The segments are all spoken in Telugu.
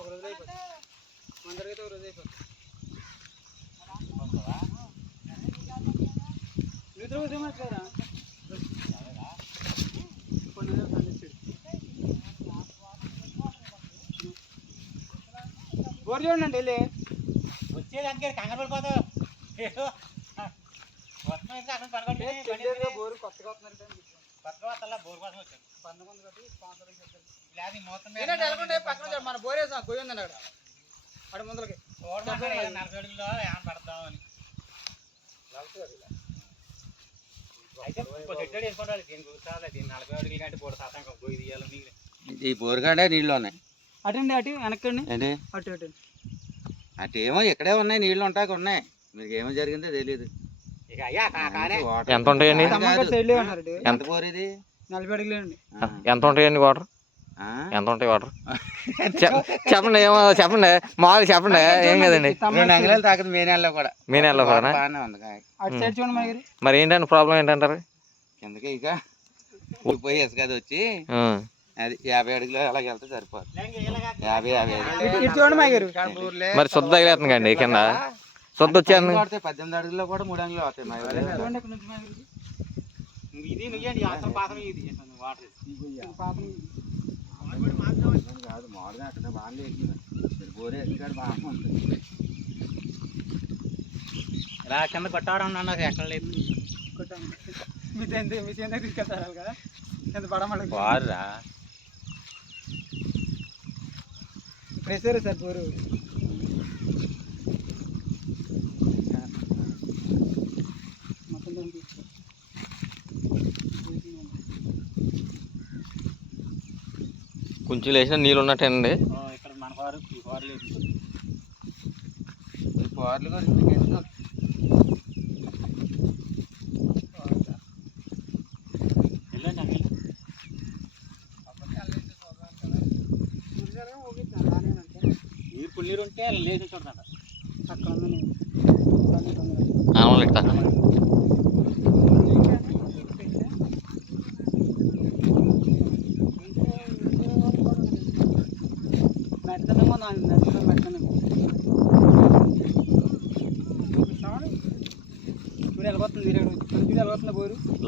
ఒక రోజు అయిపోతుంది మందరికైతే ఒక రోజు అయిపోతుంది నిద్ర ఉదయమట్లేదా బోర్ చూడండి వెళ్ళి వచ్చేది అందుకే కంగారు పడిపోతావు బోరు కొత్తగా వస్తున్నారు కొత్తగా వస్తా బోర్ కోసం వచ్చాను 19 కట్టి స్పాన్సర్ పక్కన మన బోర్ వేసాం గొయ్యి ఉందండి అక్కడ అక్కడ ముందరకి 40 అడుగులో ఏమన్నా పడతామని అయితే చెట్టు వేసుకోవాలి దీనికి కూర్చోవాలి దీన్ని 40 అడుగులు కంటే బోర్ శాతం గొయ్యి తీయాలి నీళ్ళు ఈ బోరుగాడే నీళ్ళు ఉన్నాయి అటండి అటు వెనక్కండి ఏంటి అటు అటు అటు ఏమో ఇక్కడే ఉన్నాయి నీళ్ళు ఉంటాక ఉన్నాయి మీకు ఏమో జరిగిందో తెలియదు ఇక అయ్యా ఎంత ఉంటాయండి ఎంత బోర్ ఇది 40 అడుగులేండి ఎంత ఉంటాయండి వాటర్ ఎంత ఉంటాయి వాటర్ చెప్పండి ఏమో చెప్పండి మామూలు చెప్పండి ఏం కదండి 2 అంగుళాలు తాకుతుంది మే నెలలో కూడా కూడా బాగానే ఉంది అటు సైడ్ చూడండి మరి ఏంటంటే ప్రాబ్లం ఏంటంటారు కిందకి ఇక పోయి ఇసుక అది వచ్చి అది 50 అడుగులు అలాగ వెళ్తే సరిపోతుంది 50 చూడండి మరి శుద్ధ తగిలేస్తుంది కండి కింద శుద్ధ వచ్చేది 18 అడుగుల్లో కూడా 3 అంగుళాలు అవుతాయి ఇది నువ్వేంటి పాతం ఇది వాటర్ కాదు మామూలుగా అక్కడ బాగానే వేసింది బోరే ఇక్కడ బాగా ఉంటుంది ఇలా కింద కొట్టావడం అన్నారు ఎక్కడ లేదు మిషన్ తీసుకెళ్తారు కదా ఎంత పడమల బారురా ప్రెషర్ సార్ బోరు కొంచెం వేసిన నీళ్ళు ఉన్నట్టేనండి ఇక్కడ మన వారు ఈ వారు లేదు ఈ పార్లు గురించి మీకు ఎందుకు నీరు పుల్లీరు ఉంటే లేదు చూడదంట అక్కడ ఆనవాళ్ళు ఇట్లా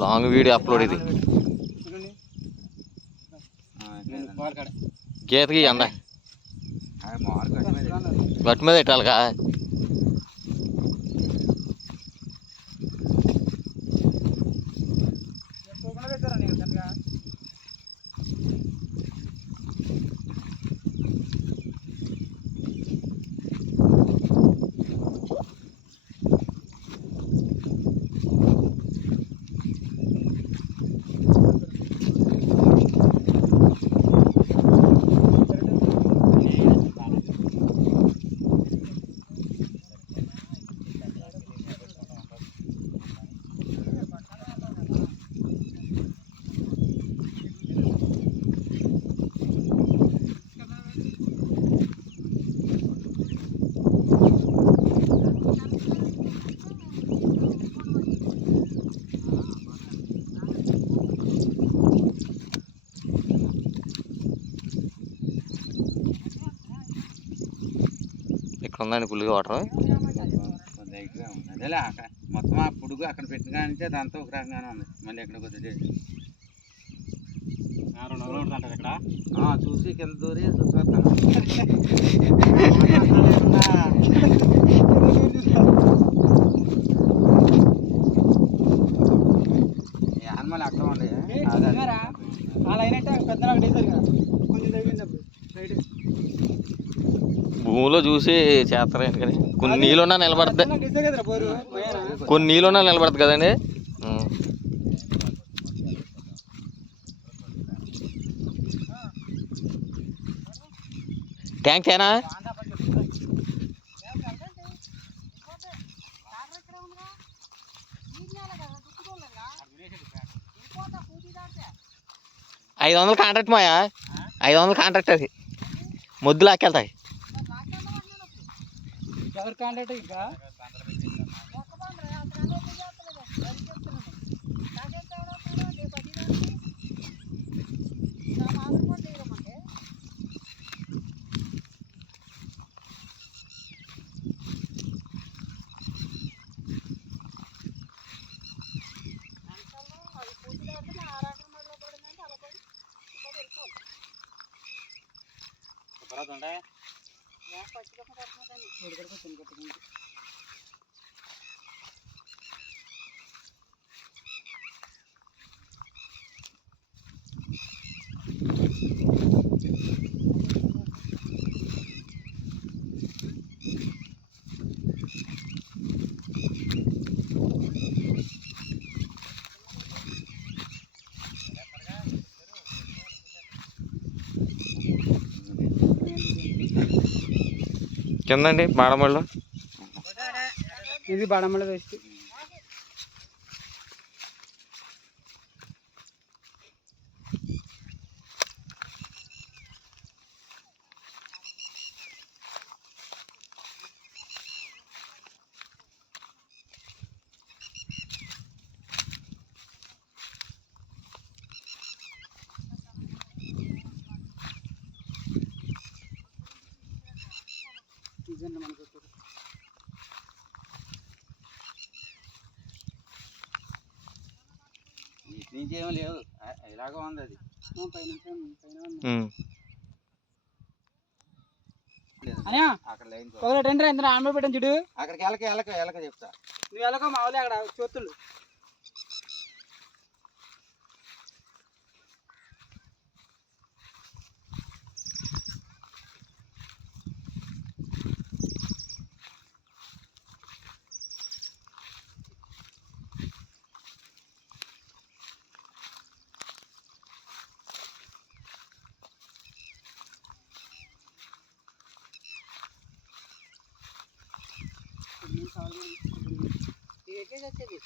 లాంగ్ వీడియో అప్లోడ్ ఇది గీతకి అంద గట్టి మీద పెట్టాలిగా ఇక్కడ ఉందండి పుల్లిగా వాటర్ అదేలే అక్కడ మొత్తం ఆ పొడుగు అక్కడ పెట్టిన కానించి అదంతా ఒక రకంగానే ఉంది మళ్ళీ ఎక్కడ కొద్దిగా చూసి కింద దూరి చూస్తాను మళ్ళీ అక్కడ ఉండే అలా అయినట్టే పెద్ద కొంచెం తగ్గింది రైట్ భూమిలో చూసి చేస్తారండి కానీ కొన్ని నీళ్ళున్నా నిలబడుతుంది కొన్ని నీళ్ళున్నా నిలబడుతుంది కదండి ట్యాంక్ ఏనా $500 కాంట్రాక్ట్ మాయా 500 కాంట్రాక్ట్ అది ముద్దు లాక్కెళ్తాయి ఎవరి కాంటాక్ట్ ఇంకా కిందండి బాడమల్లో ఇది బాడమల్ల వేస్ట్ ఇదండి మనకు ఇటు నుంచి ఏమీ లేదు ఇలాగ ఉంది అది అయ్యా అక్కడ లైన్ ఒక టెండర్ ఎంత ఆన్లో పెట్టాను చూడు అక్కడికి ఎలక చెప్తా నువ్వు ఎలాగో మామూలు అక్కడ చూతులు వచ్చేది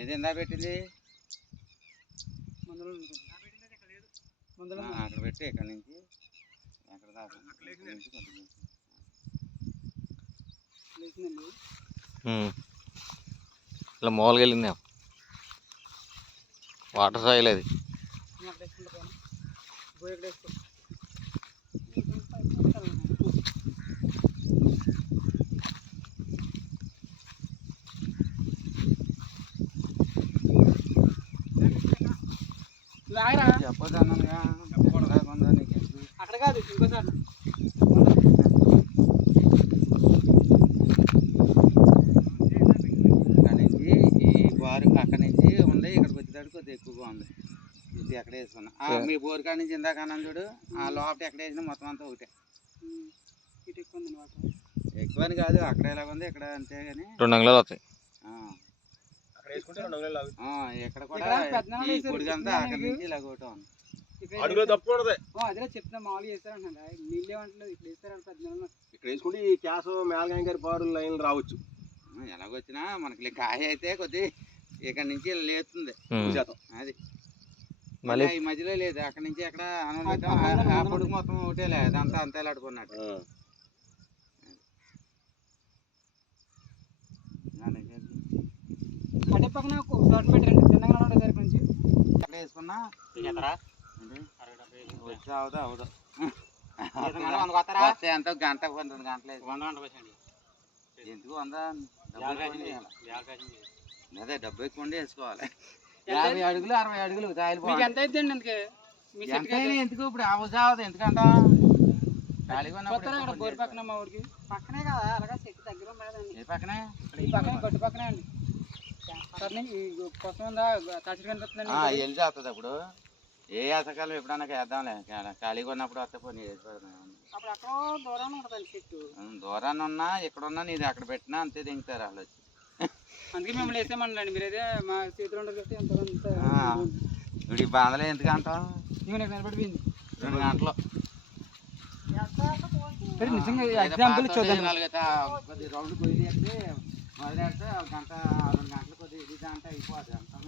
ఏది ఎందా పెట్టింది అక్కడ పెట్టి ఇక్కడ నుంచి ఎక్కడ దాకా ఇలా మామూలుగా వెళ్ళింది వాటర్ సాయిల్ అది చెప్పదు అన్నానుగా చెప్పకూడదా నీకు అక్కడ కాదు ఇంకోసారి అక్కడ నుంచి ఈ బారు అక్కడ నుంచి ఉంది ఇక్కడికి వచ్చేటప్పుడు కొద్దిగా ఎక్కువగా ఉంది ఇది ఎక్కడ వేసుకున్నా మీ బోర్ కాడ నుంచి ఇందాక అన్నాను చూడు ఆ లోపల ఎక్కడ వేసినా మొత్తం అంతా ఒకటే ఇటు ఎక్కువ ఉంది వాటర్ ఎక్కువని కాదు అక్కడ ఎలా ఉంది ఇక్కడ అంతే కానీ 2 అంగుళాలు వస్తాయి ఇక్కడ కూడా ఈ పొడిగంతా అక్కడ నుంచి ఇలా కొట్టా ఉంది అదే చెప్తున్నా మామూలుగా వేస్తారంట నీళ్ళు ఏమంటలేదు ఇక్కడ వేస్తారు 14 ఇక్కడ వేసుకుంటే ఈ క్యాస్ మేలగాయ గారి పాడు లైన్లు రావచ్చు ఎలాగొచ్చినా మనకి కాయ అయితే కొద్ది ఇక్కడ నుంచి లేస్తుంది అది మళ్ళీ ఈ మధ్యలో లేదు అక్కడ నుంచి ఎక్కడ ఆ పొడుగు మొత్తం ఒకటే లేదు అంతా అంతా ఎలాడుకున్నట్టు అటే పక్కన షార్ట్ పెట్టండి చిన్నగా ఉండే దగ్గర నుంచి ఎక్కడ వేసుకున్నా వచ్చి అవుదా అవుదా ఎంత గంట 2 గంటలు ఎందుకు వందా అదే డబ్బు ఎక్కువ వేసుకోవాలి 50 అడుగులు 60 అడుగులు కాయలు ఎంత అవుతుంది అందుకే ఎందుకు ఇప్పుడు అవసరం అవదు ఎందుకంట ఖాళీగా ఉన్నప్పుడు చూస్తారా ఇక్కడ ఎప్పుడు బోర్ పక్కన మా ఊరికి పక్కనే కదా అలాగా చెట్టు దగ్గర ఉండదండి ఏ పక్కనే ఈ పక్కనే గట్టు పక్కనే అండి సరే ఈ కొత్త ఉందా తడిచి కనిపిస్తుందండి వెళ్ళి వస్తుంది అప్పుడు ఏ అసకాలం ఎప్పుడన్నా వేద్దాంలే ఖాళీగా ఉన్నప్పుడు వస్తే పోనీ అప్పుడు ఎక్కడో దూరాన్ని ఉంటుందండి చెట్టు దూరాన్ని ఉన్నా ఎక్కడున్నా నీది అక్కడ పెట్టినా అంతే దింగుతారు వాళ్ళు వచ్చి అందుకే మిమ్మల్ని వేసేమనండి మీరైతే మా చేతిలో ఉండదు కాబట్టి ఎంత ఇప్పుడు ఈ బాధలు ఎందుకు అంటాం ఇవి నాకు నిలబడిపోయింది 2 గంటలు నిజంగా ఎగ్జాంపుల్ చూద్దాం కొద్ది రౌండ్ కొయ్యి అంటే మొదలెడితే 1 గంట 2 గంటలు కొద్దిగా ఇది అంటే అయిపోతుంది అంతా